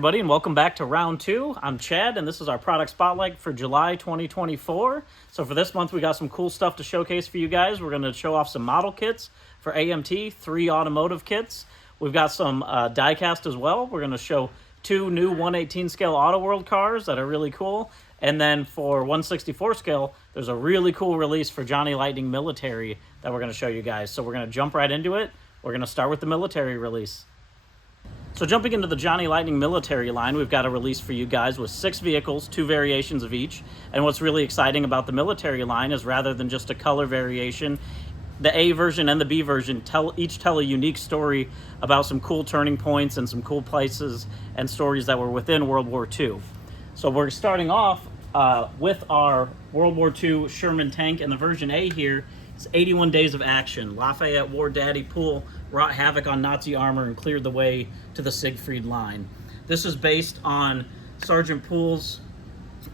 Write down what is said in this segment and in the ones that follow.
everybody, and welcome back to round two. I'm Chad, and this is our product spotlight for July 2024. So for this month, we got some cool stuff to showcase for you guys. We're going to show off some model kits for AMT, 3 automotive kits. We've got some die-cast as well. We're going to show 2 new 118 scale Auto World cars that are really cool. And then for 164 scale, there's a really cool release for Johnny Lightning Military that we're going to show you guys. So we're going to jump right into it. We're going to start with the military release. So jumping into the Johnny Lightning Military line, we've got a release for you guys with 6 vehicles, 2 variations of each. And what's really exciting about the military line is rather than just a color variation, the A version and the B version each tell a unique story about some cool turning points and some cool places and stories that were within World War II. So we're starting off with our World War II Sherman tank, and the version A here is 81 days of action. Lafayette War Daddy Pool wrought havoc on Nazi armor and cleared the way to the Siegfried line. This is based on Sergeant Pool's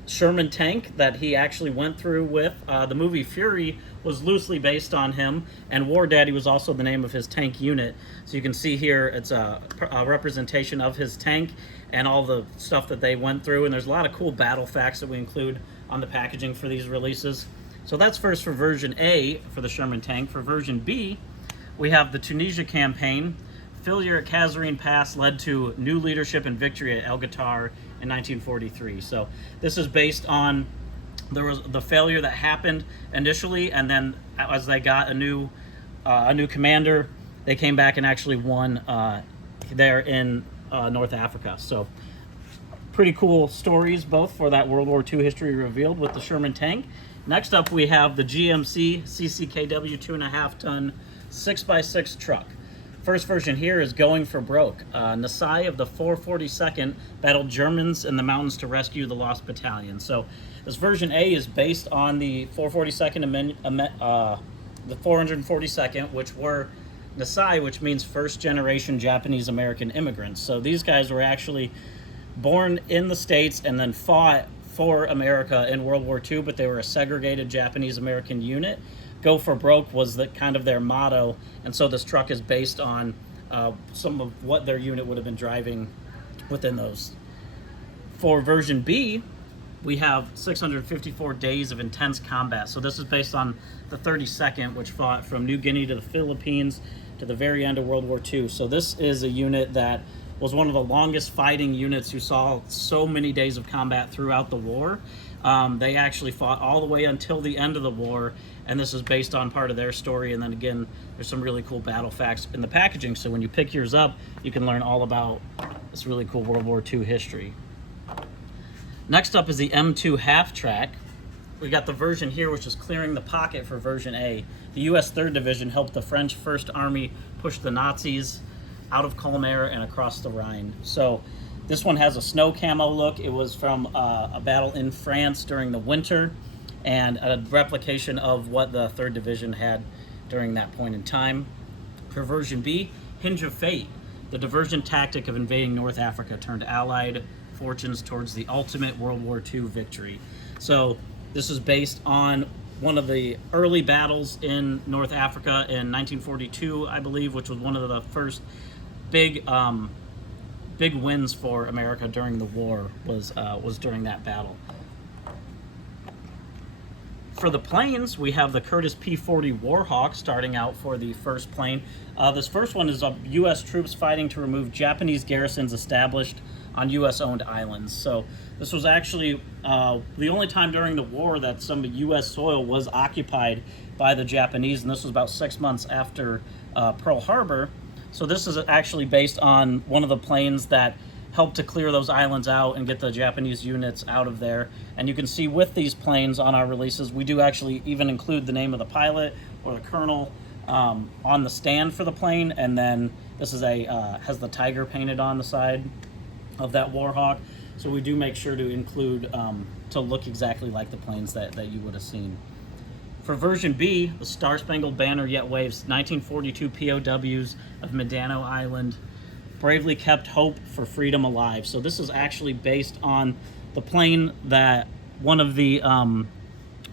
Sherman tank that he actually went through with. The movie Fury was loosely based on him, and War Daddy was also the name of his tank unit. So you can see here it's a representation of his tank and all the stuff that they went through, and there's a lot of cool battle facts that we include on the packaging for these releases. So that's first for version A for the Sherman tank. For version B, we have the Tunisia campaign. Failure at Kasserine Pass led to new leadership and victory at El Ghoutar in 1943. So this is based on there was the failure that happened initially, and then as they got a new commander, they came back and actually won there in North Africa. So pretty cool stories both for that World War II history revealed with the Sherman tank. Next up, we have the GMC CCKW 2.5 ton 6x6 truck. First version here is Going for Broke. Nasai of the 442nd battled Germans in the mountains to rescue the lost battalion. So this version A is based on the 442nd, which were Nasai, which means first generation Japanese American immigrants. So these guys were actually born in the States and then fought for America in World War II, but they were a segregated Japanese American unit. Go for Broke was the kind of their motto, and so this truck is based on some of what their unit would have been driving within those. For version B, we have 654 days of intense combat. So this is based on the 32nd, which fought from New Guinea to the Philippines to the very end of World War II. So this is a unit that was one of the longest fighting units who saw so many days of combat throughout the war. They actually fought all the way until the end of the war, and this is based on part of their story. And then again, there's some really cool battle facts in the packaging, so when you pick yours up, you can learn all about this really cool World War II history. Next up is the M2 half-track. We got the version here, which is clearing the pocket for version A. The U.S. 3rd Division helped the French 1st Army push the Nazis out of Colmar and across the Rhine. So this one has a snow camo look. It was from a battle in France during the winter, and a replication of what the 3rd Division had during that point in time. For version B, Hinge of Fate. The diversion tactic of invading North Africa turned Allied fortunes towards the ultimate World War II victory. So this is based on one of the early battles in North Africa in 1942, I believe, which was one of the first big wins for America during the war was during that battle. For the planes, we have the Curtiss P-40 Warhawk starting out for the first plane. This first one is of U.S. troops fighting to remove Japanese garrisons established on U.S.-owned islands. So this was actually the only time during the war that some U.S. soil was occupied by the Japanese, and this was about 6 months after Pearl Harbor. So this is actually based on one of the planes that helped to clear those islands out and get the Japanese units out of there. And you can see with these planes on our releases, we do actually even include the name of the pilot or the colonel on the stand for the plane. And then this is has the tiger painted on the side of that Warhawk. So we do make sure to include to look exactly like the planes that you would have seen. For version B, the Star Spangled Banner Yet Waves, 1942 POWs of Medano Island bravely kept hope for freedom alive. So this is actually based on the plane that one of the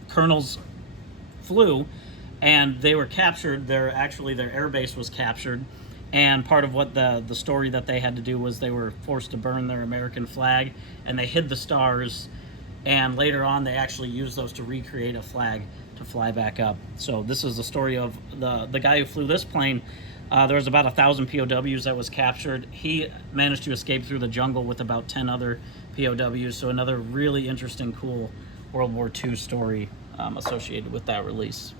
colonels flew, and they were captured. Their airbase was captured, And part of what the story that they had to do was they were forced to burn their American flag, and they hid the stars, and later on they actually used those to recreate a flag to fly back up. So this is the story of the guy who flew this plane. There was about 1,000 POWs that was captured. He managed to escape through the jungle with about 10 other POWs. So another really interesting, cool World War II story associated with that release.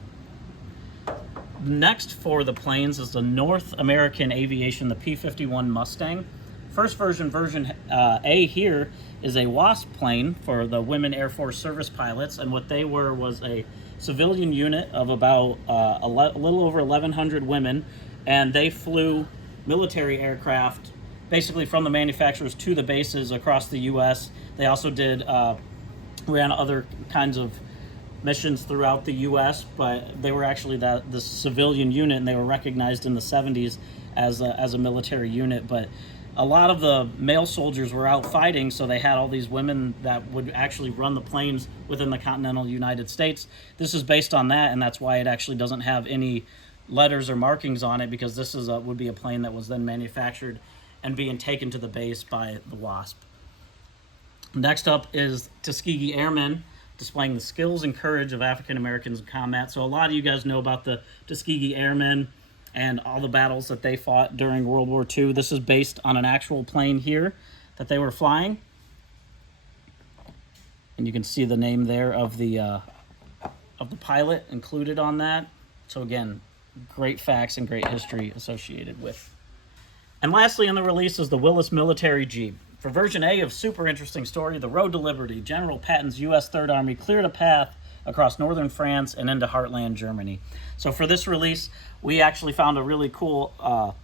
Next for the planes is the North American Aviation, the P-51 Mustang. First version A here is a WASP plane for the Women Air Force Service pilots, and what they were was a civilian unit of about a little over 1,100 women, and they flew military aircraft basically from the manufacturers to the bases across the U.S. They also ran other kinds of missions throughout the U.S., but they were actually the civilian unit, and they were recognized in the 70s as a military unit. But a lot of the male soldiers were out fighting, so they had all these women that would actually run the planes within the continental United States. This is based on that, and that's why it actually doesn't have any letters or markings on it, because this would be a plane that was then manufactured and being taken to the base by the WASP. Next up is Tuskegee Airmen, displaying the skills and courage of African Americans in combat. So a lot of you guys know about the Tuskegee Airmen and all the battles that they fought during World War II. This is based on an actual plane here that they were flying. And you can see the name there of the pilot included on that. So again, great facts and great history associated with. And lastly in the release is the Willis Military Jeep. For version A of super interesting story, the Road to Liberty, General Patton's U.S. Third Army cleared a path across northern France and into heartland Germany. So for this release, we actually found a really cool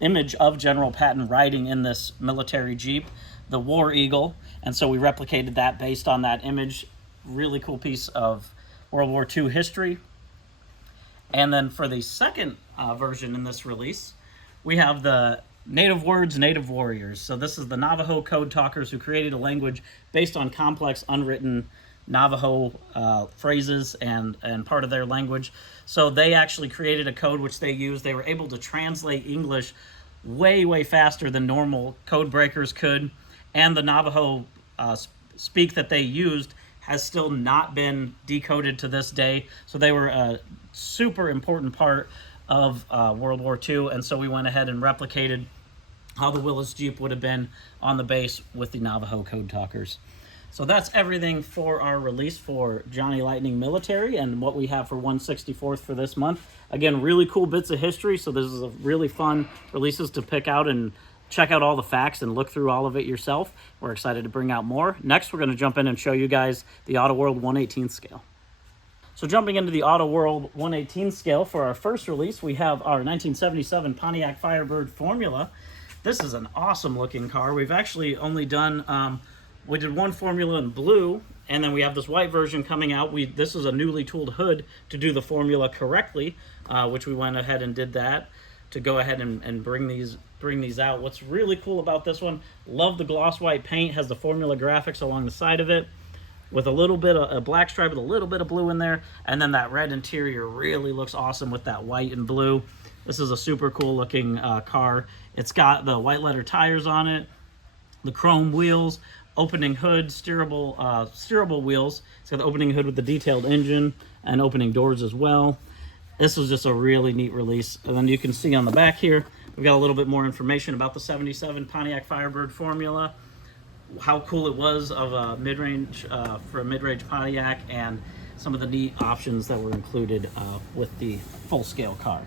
image of General Patton riding in this military Jeep, the War Eagle, and so we replicated that based on that image. Really cool piece of World War II history. And then for the second version in this release, we have the Native Words, Native Warriors. So this is the Navajo code talkers who created a language based on complex, unwritten Navajo phrases and part of their language. So they actually created a code which they used. They were able to translate English way, way faster than normal code breakers could. And the Navajo speak that they used has still not been decoded to this day. So they were a super important part of World War II, and so we went ahead and replicated how the Willis Jeep would have been on the base with the Navajo code talkers. So that's everything for our release for Johnny Lightning Military and what we have for 164th for this month. Again, really cool bits of history, so this is a really fun releases to pick out and check out all the facts and look through all of it yourself. We're excited to bring out more. Next, we're going to jump in and show you guys the Auto World 1/18 scale. So jumping into the Auto World 1/18 scale for our first release, we have our 1977 Pontiac Firebird Formula. This is an awesome looking car. We've actually only done, we did one Formula in blue, and then we have this white version coming out. This is a newly tooled hood to do the Formula correctly, which we went ahead and did that to go ahead and bring these out. What's really cool about this one, love the gloss white paint, has the Formula graphics along the side of it, with a little bit of a black stripe with a little bit of blue in there, and then that red interior really looks awesome with that white and blue. This is a super cool looking car. It's got the white letter tires on it, the chrome wheels, opening hood, steerable wheels. It's got the opening hood with the detailed engine and opening doors as well. This was just a really neat release. And then you can see on the back here, we've got a little bit more information about the 77 Pontiac Firebird Formula, how cool it was of a mid-range for a mid-range Pontiac, and some of the neat options that were included with the full-scale car.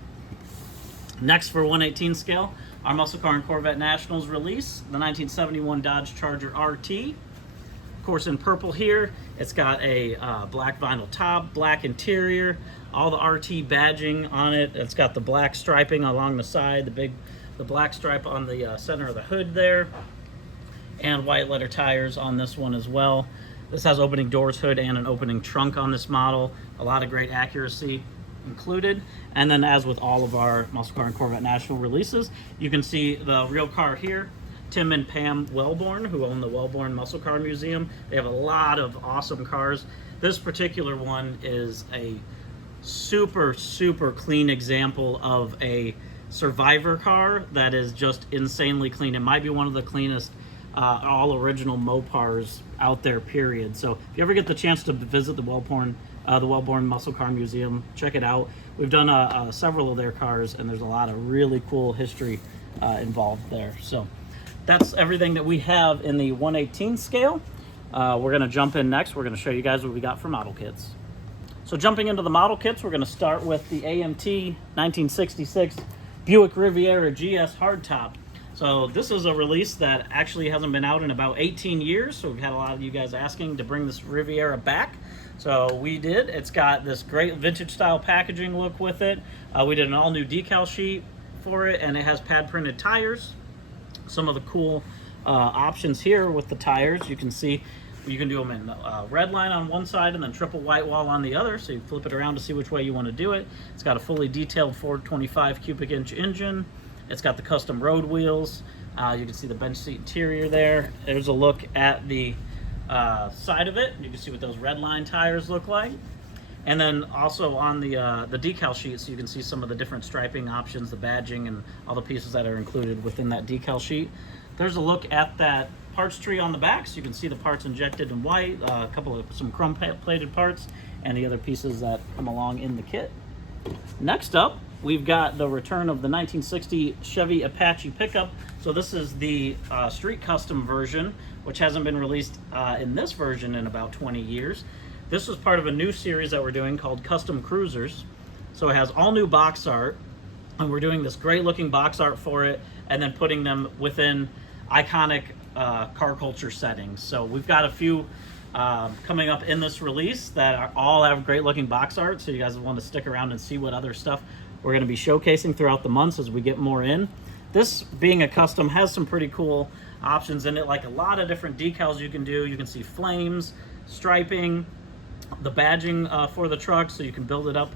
Next for 1/18 scale, our Muscle Car and Corvette Nationals release, the 1971 Dodge Charger RT. Of course, in purple here, it's got a black vinyl top, black interior, all the RT badging on it. It's got the black striping along the side, the black stripe on the center of the hood there, and white letter tires on this one as well. This has opening doors, hood, and an opening trunk on this model. A lot of great accuracy included. And then, as with all of our Muscle Car and Corvette National releases, you can see the real car here, Tim and Pam Wellborn, who own the Wellborn Muscle Car Museum. They have a lot of awesome cars. This particular one is a super, super clean example of a Survivor car that is just insanely clean. It might be one of the cleanest all original Mopars out there, period. So if you ever get the chance to visit the Wellborn Muscle Car Museum, check it out. We've done several of their cars, and there's a lot of really cool history involved there. So that's everything that we have in the 1/18 scale. We're going to jump in next. We're going to show you guys what we got for model kits. So jumping into the model kits, we're going to start with the AMT 1966 Buick Riviera GS Hardtop. So this is a release that actually hasn't been out in about 18 years. So we've had a lot of you guys asking to bring this Riviera back. So we did. It's got this great vintage style packaging look with it. We did an all new decal sheet for it, and it has pad printed tires. Some of the cool options here with the tires, you can see you can do them in red line on one side and then triple white wall on the other, so you flip it around to see which way you want to do it. It's got a fully detailed 425 cubic inch engine. It's got the custom road wheels. You can see the bench seat interior there. There's a look at the side of it. You can see what those red line tires look like. And then also on the decal sheet, so you can see some of the different striping options, the badging, and all the pieces that are included within that decal sheet. There's a look at that parts tree on the back, so you can see the parts injected in white, some chrome plated parts, and the other pieces that come along in the kit. Next up, we've got the return of the 1960 Chevy Apache pickup. So this is the street custom version, which hasn't been released in this version in about 20 years. This was part of a new series that we're doing called Custom Cruisers. So it has all new box art, and we're doing this great looking box art for it, and then putting them within iconic car culture settings. So we've got a few coming up in this release that all have great looking box art, so you guys want to stick around and see what other stuff we're going to be showcasing throughout the months as we get more in. This, being a custom, has some pretty cool options in it, like a lot of different decals you can do. You can see flames, striping, the badging for the truck, so you can build it up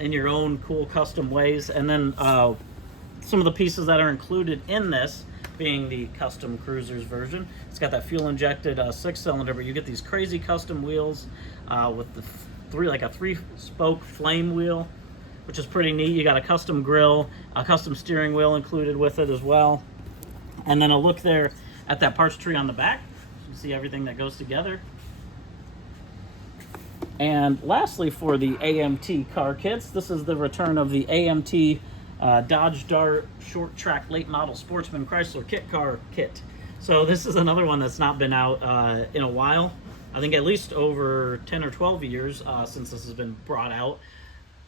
in your own cool custom ways. And then some of the pieces that are included in this, being the Custom Cruisers version. It's got that fuel injected 6-cylinder, but you get these crazy custom wheels with the three spoke flame wheel, which is pretty neat. You got a custom grill, a custom steering wheel included with it as well. And then a look there at that parts tree on the back. You can see everything that goes together. And lastly, for the AMT car kits, this is the return of the AMT Dodge Dart Short Track Late Model Sportsman Chrysler Kit Car Kit. So this is another one that's not been out in a while. I think at least over 10 or 12 years since this has been brought out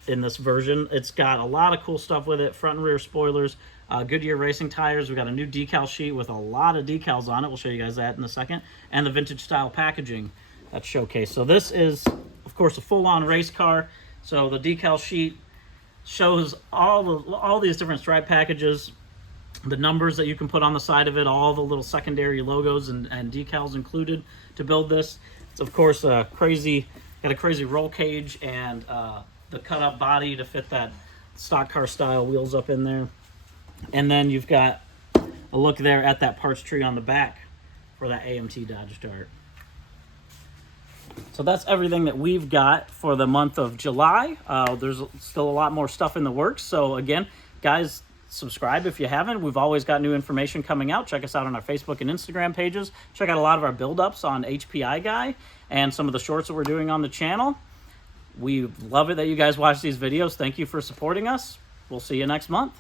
in this version. It's got a lot of cool stuff with it. Front and rear spoilers, Goodyear racing tires. We've got a new decal sheet with a lot of decals on it. We'll show you guys that in a second. And the vintage style packaging that's showcased. So this is, of course, a full-on race car. So the decal sheet shows all these different stripe packages, the numbers that you can put on the side of it, all the little secondary logos and decals included to build this. It's, of course, got a crazy roll cage and the cut-up body to fit that stock car style wheels up in there. And then you've got a look there at that parts tree on the back for that AMT Dodge Dart. So that's everything that we've got for the month of July. There's still a lot more stuff in the works. So again, guys, subscribe if you haven't. We've always got new information coming out. Check us out on our Facebook and Instagram pages. Check out a lot of our build-ups on HPI Guy and some of the shorts that we're doing on the channel. We love it that you guys watch these videos. Thank you for supporting us. We'll see you next month.